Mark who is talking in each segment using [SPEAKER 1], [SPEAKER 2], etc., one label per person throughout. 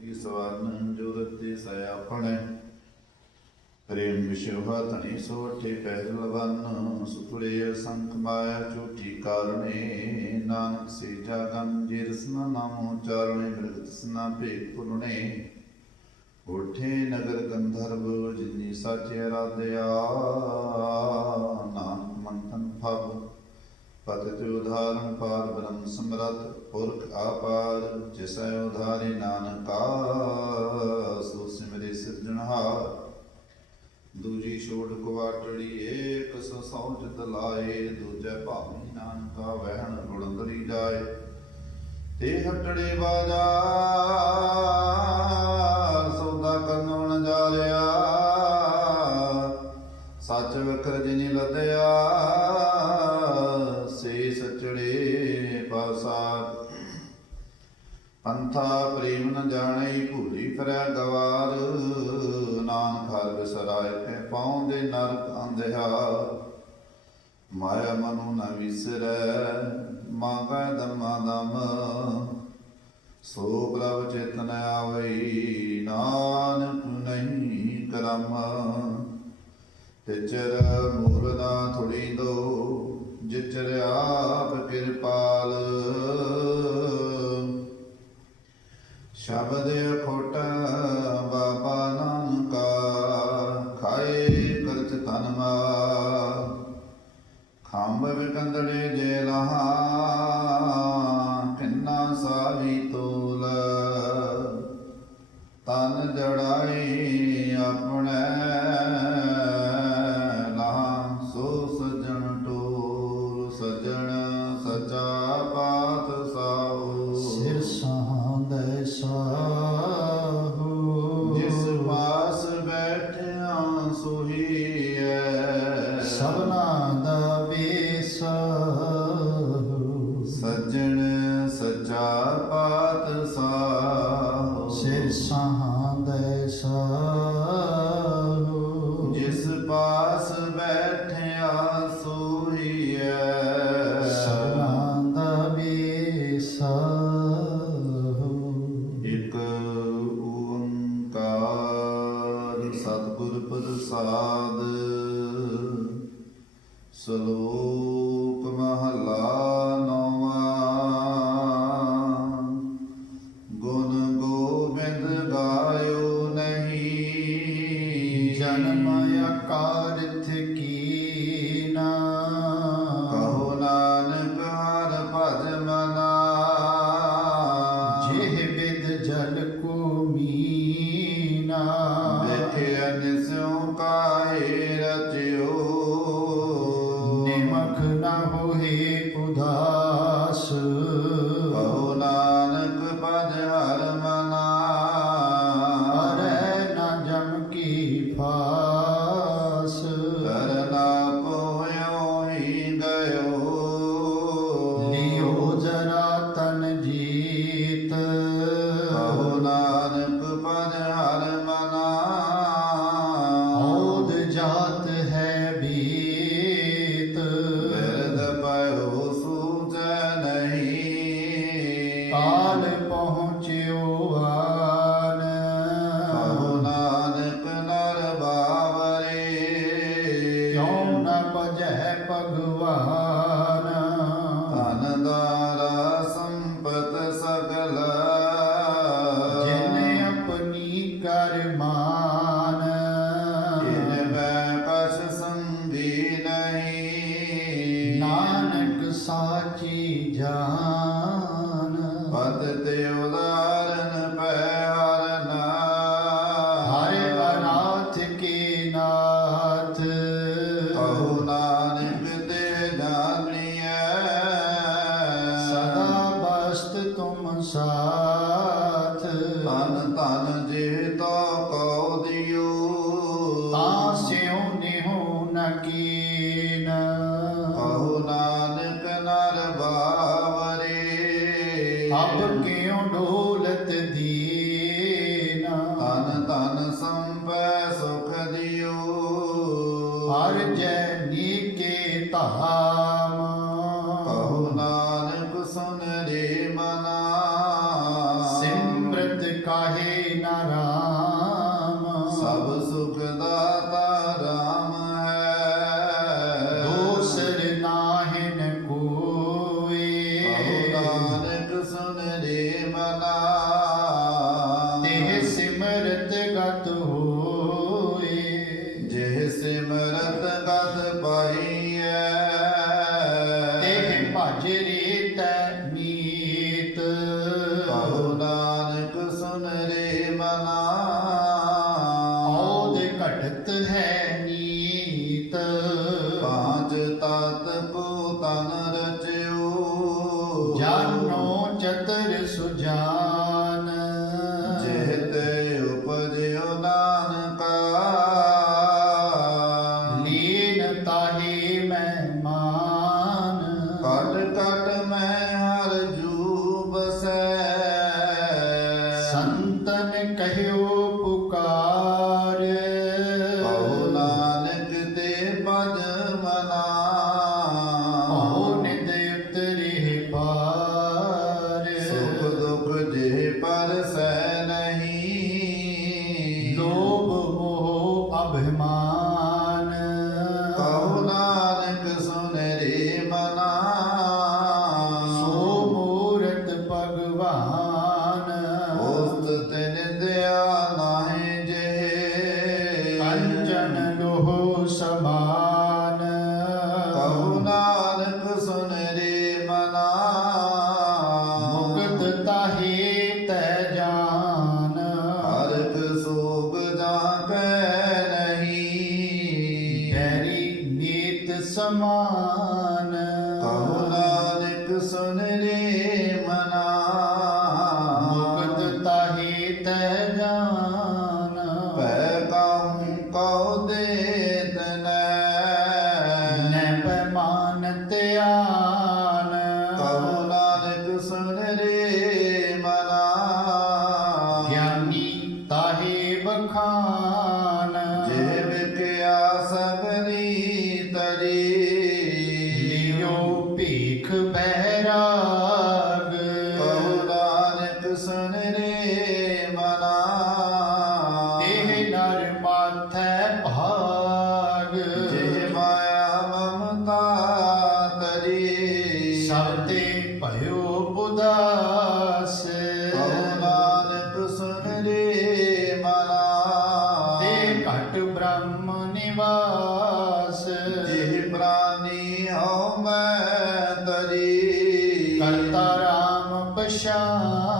[SPEAKER 1] ਕੀ ਸਵਰਨ ਜੁਰਤੇ ਸ ਆਪਣੇ। ਪ੍ਰੇਮ ਵਿਸ਼ਵਾ ਤਣੀ ਸੋਠੇ ਪਹਿਲਵਨ ਸੁਤੜੇ ਸੰਖ ਮਾਇਆ ਝੂਠੀ ਕਾਰਣੇ ਨਾਨਕ ਸੇ ਜਾਗੰ ਜੇ ਰਸਨਾ ਨਾਮੋ ਚਾਰਣੇ ਬਿਰਤ ਸਨਾ ਭੇਖ ਪੁਰਣੇ ਉਠੇ ਨਗਰ ਗੰਧਰਵ, ਜਿਨੀ ਸਾਚੇ ਰਾਧਿਆ। ਨਾਨਕ ਮੰਥਨ ਫਬ ਪਤਿ ਉਧਾਰਨ ਪਾਰ ਬ੍ਰਹਮ ਸਮਰਤ ਪੁਰਖ ਆਪਾਰ, ਜਿਸੈ ਉਧਾਰੇ ਨਾਨਕਾ, ਸੋ ਸਿਮਰੇ ਸਿਰਜਣਹਾਰ ਦੂਜੀ ਛੋੜ ਕੁਵਾਟੜੀ ਏਕ ਸੋ ਸੌਜਤ ਲਾਏ, ਦੂਜੈ ਭਾਵੀ ਨਾਨਕਾ ਵਹਿਣ ਗੁਣੰਦਰੀ ਜਾਏ। ਤੇ ਹਟੜੇ ਬਾਜ਼ਾਰ, ਸੌਦਾ ਕਰਨਵਣ ਜਾਲਿਆ ਸੱਚ ਵਕਰ ਜਿਨੀ ਲੱਦਿਆ ਪੰਥਾ ਪ੍ਰੇਮ ਨ ਜਾਣਈ ਭੂਰੀ ਫਿਰੈ ਗਵਾਰ। ਨਾਨਕ ਹਰ ਬਿਸਰਾਇ ਤੇ ਪਾਉਂਦੇ ਨਰਕ ਅੰਧਿਆਰ ਮਾਇਆ ਮਨੁ ਨ ਵਿਸਰੈ ਮੰਗੈ ਦਮਾ ਦਮ। ਸੋ ਪ੍ਰਭ ਚੇਤਨ ਆਵਈ, ਨਾਨਕ ਨਹੀਂ ਕਰਮ। ਤਿਚਰ ਮੂਰਦਾ ਥੋੜੀ ਦੋ, ਜਿਚਰ ਆਪ ਕਿਰਪਾਲ। شعبده قرآن ਸਲੋ
[SPEAKER 2] ਆਸਿਉ ਨਿਹੁ
[SPEAKER 1] ਨਾਨਕ
[SPEAKER 2] 想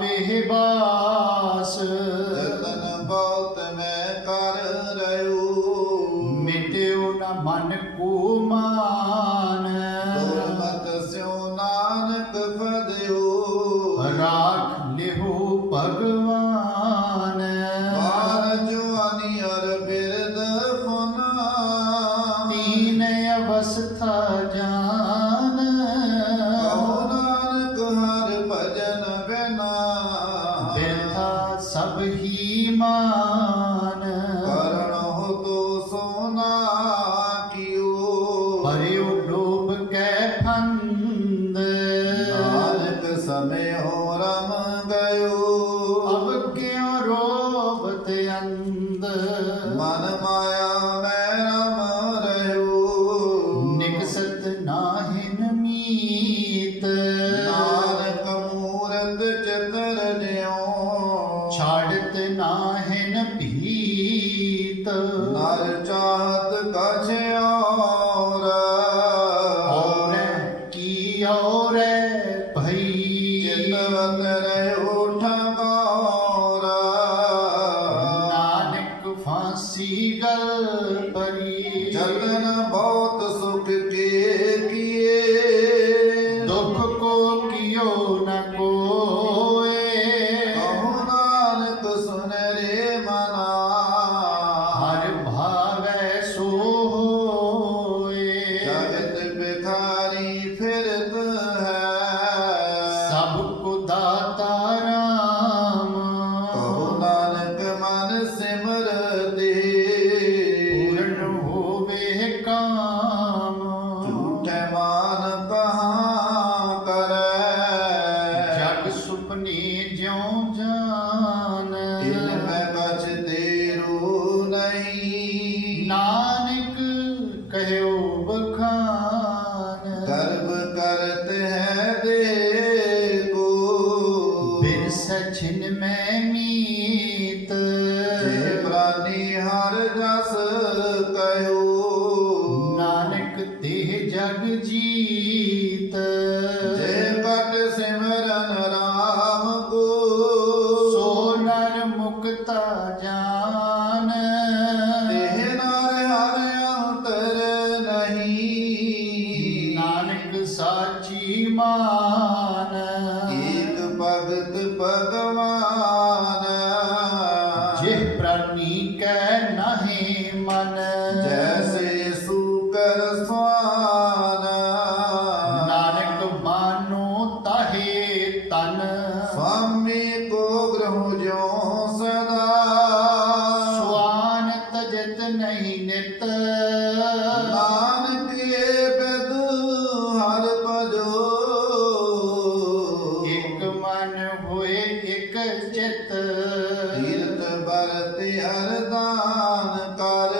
[SPEAKER 2] মেহবা
[SPEAKER 1] समय हो जल परी
[SPEAKER 2] जलन भव ਚੇਤ
[SPEAKER 1] ਤੀਰਤ ਬਰਤਿ ਹਰਦਾਨ ਕਰ।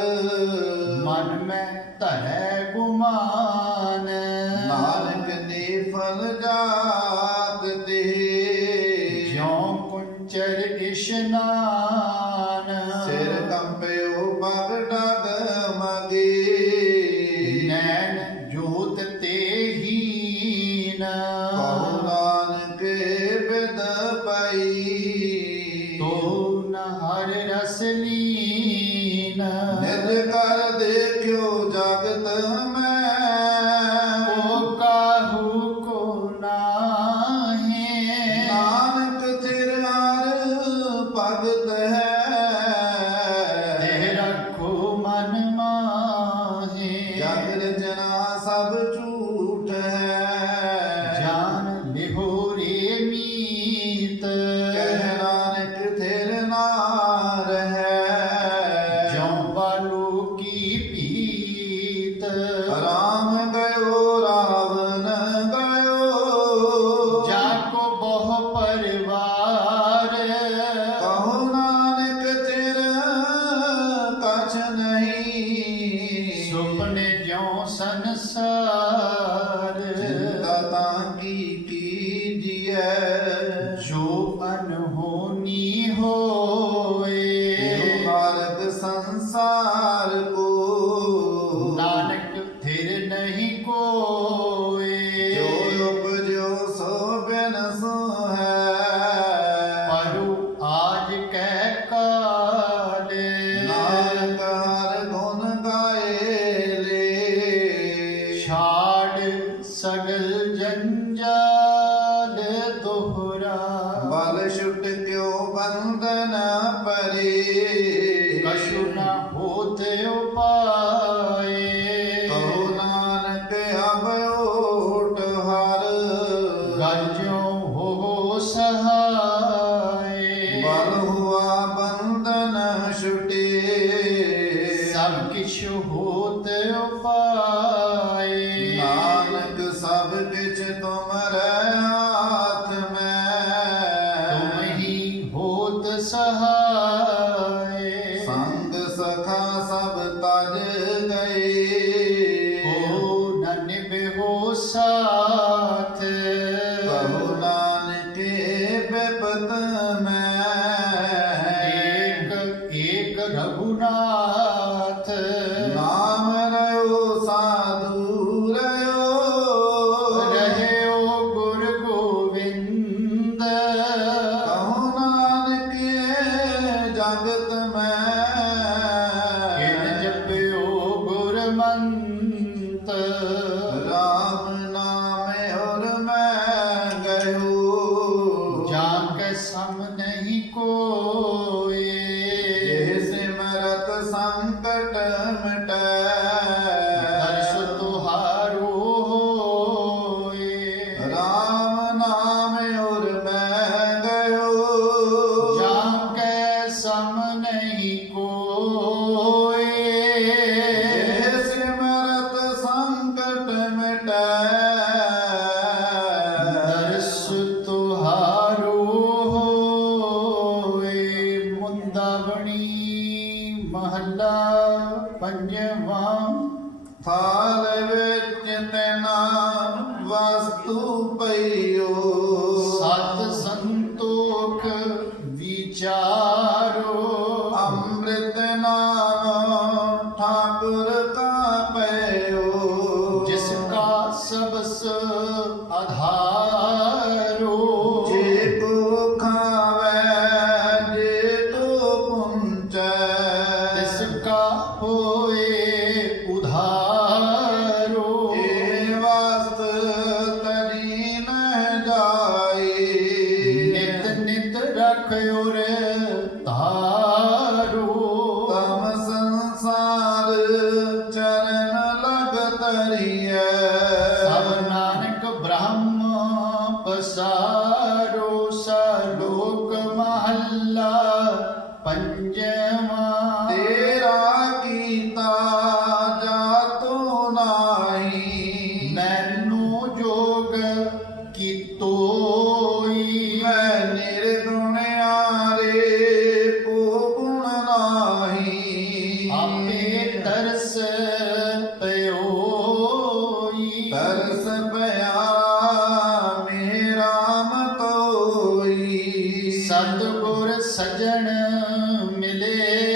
[SPEAKER 2] ਮਨ ਮੈਂ ਧਰੈ ਗੁਮਾਨ
[SPEAKER 1] criança
[SPEAKER 2] ਪੂਰਾ
[SPEAKER 1] ਬਲ ਛੁਟ ਤਿਉ ਬੰਦਨ ਪਰੇ।
[SPEAKER 2] ਕਛੁ ਨਾ ਹੋਤੇ
[SPEAKER 1] ਉਪ ਪਈਓ।
[SPEAKER 2] ਸਤ ਸੰਤੋਖ ਵਿਚਾਰ ਸਤਿਗੁਰ ਸਜਣ ਮਿਲੇ।